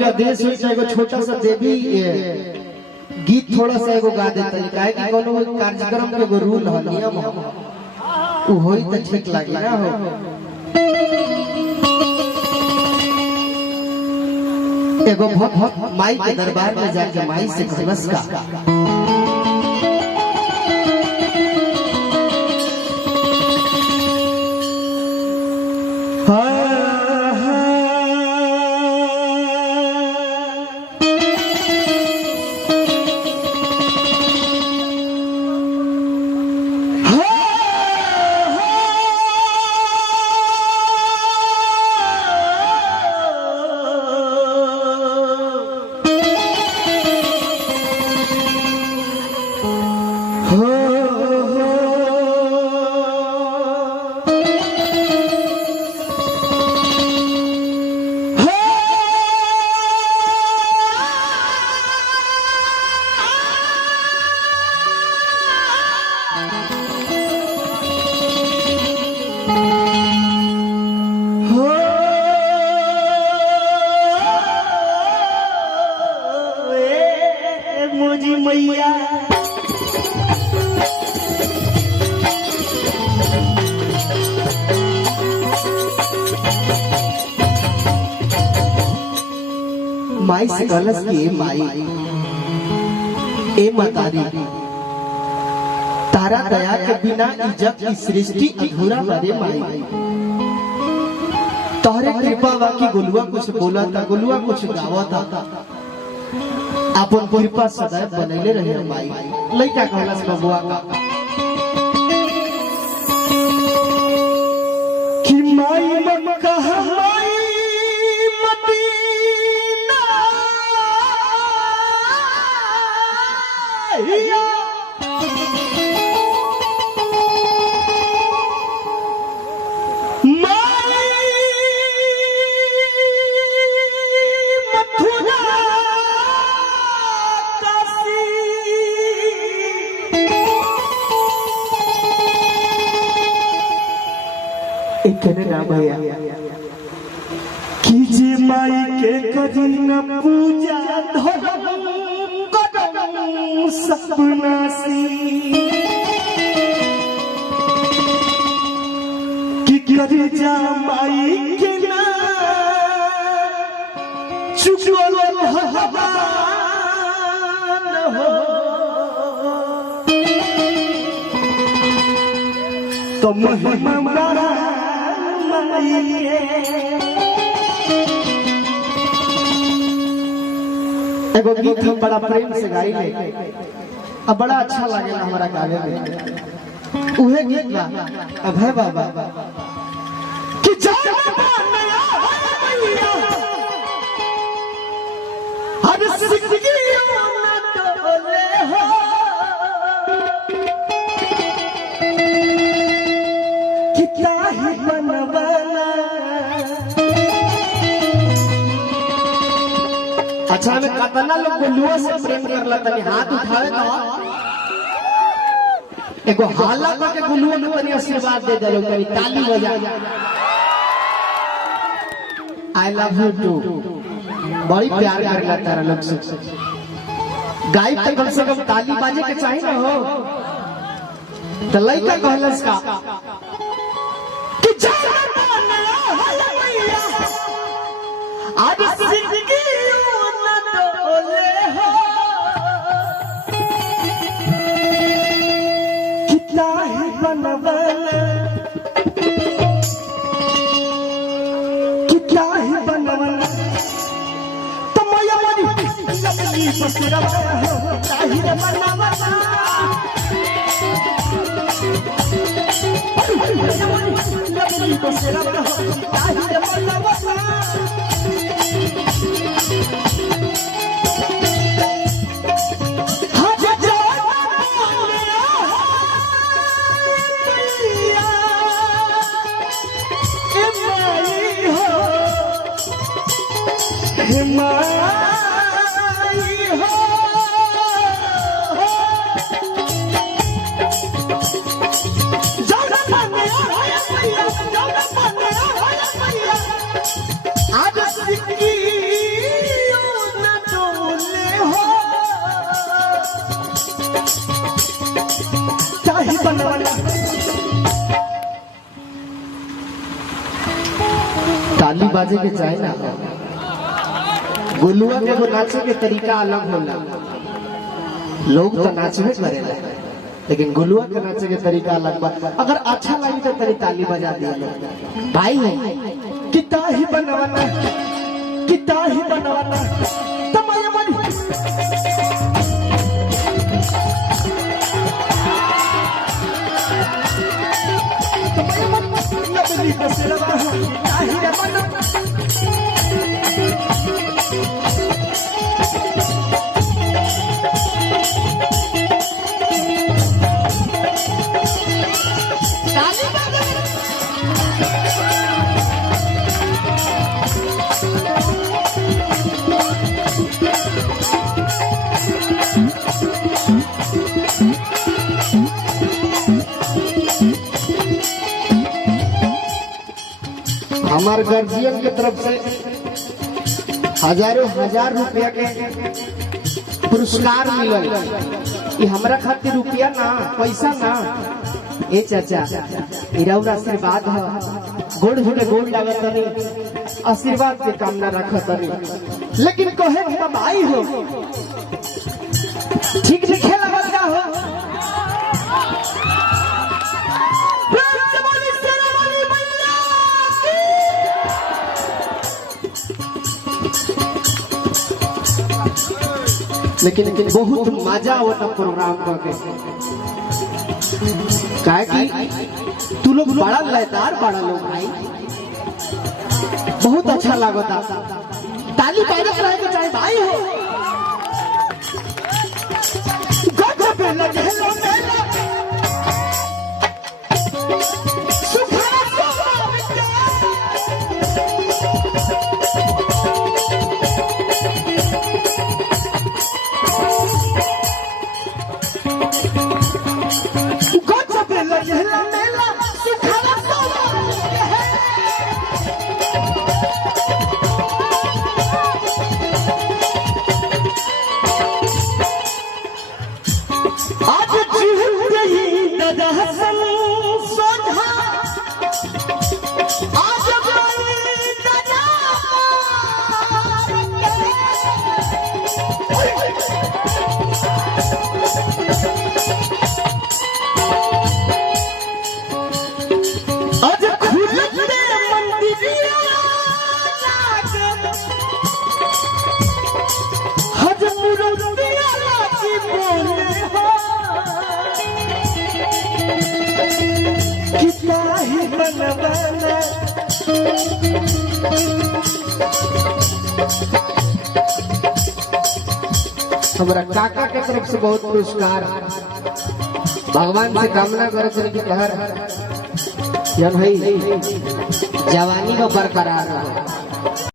का देश हो चाहे एगो छोटा सा देवी गीत थोड़ा सा एगो गा देता है काहे कि कोनो कार्यक्रम के एगो रूल है नियम है उ होई त ठीक लागी ना हो। एगो भक्त माई के दरबार में जाके माई से कहलस का मैया माई से कहलस कि माई ए मतारी तारा दया के बिना इज्जत की सृष्टि अधूरा बने माई। तोहरे कृपा बाकी गुलुआ कुछ बोला था गुलुआ कुछ गावा था अपन कृपा सदैव बनैले रहे माई। लइका कहलस बबुआ का कि माई मक्का माई मदीना भैया कीजिए माई के करी न पूजा धर्म सपनासी कि करी जा माई के ना चुकलो भगवान हो तो महिमा एगो गीत हम बड़ा प्रेम से गाई ले अब बड़ा अच्छा लगे हमारा गाने में उहे गीत बा अभय बाबा कि हर सिकरियों न डोले हो कितना ही बनवाना। अच्छा में कतना लोग गुलुआ से प्रेम करला तनी हाथ उठावे तो एगो हाला के गुलुआ में तनी आशीर्वाद दे दे लोग तनी ताली बजा आई लव यू टू बड़ी प्यार करला तारा लोग से गायब पे कम से कम ताली बाजे के चाहिए ना हो। तो लइका कहलस का कि आज जिंदगी कितना ही बनवाना कितना ही बनवाना तो मैया मनी लपली बसरवा हो ताही रे बनवाना लपली बसरवा हो ताही रे बनवाना। आज ताली बाजे के चाहे ना, गुलुआ के वो नाचे के तरीका अलग होला। लोग तो नाचबे करेला, लेकिन गुलुआ के नाचे के तरीका अलग बा। अगर अच्छा लगे तो तेरी ताली बजा दिया लोग। भाई है किता ही बनवाना, किता ही बनवाना तमाया मन तमाया मन लबली बसरवा किता ही बनवाना। हमारे गार्जियन की तरफ से हजारों हजार रुपया के पुरस्कार मिलल। ये हमरा खातिर रुपया ना, पैसा ना, ए चाचा इराउर आशीर्वाद है। गोड़ होने गोड़ लागत नहीं, आशीर्वाद के कामना रखत नहीं। लेकिन कहे हम भाई हो, ठीक लिखे लगल का हो। लेकिन बहुत मजा होता प्रोग्राम करके, काहे कि तू लोग बड़ा लयदार बड़ा लोग भाई, बहुत अच्छा लगता। ताली बजाते रहे के चाहे भाई हो। गजब लगे लो मेला हमारा काका के तरफ से बहुत पुरस्कार। भगवान से कामना करते कि तहर जवानी को बरकरार रहे।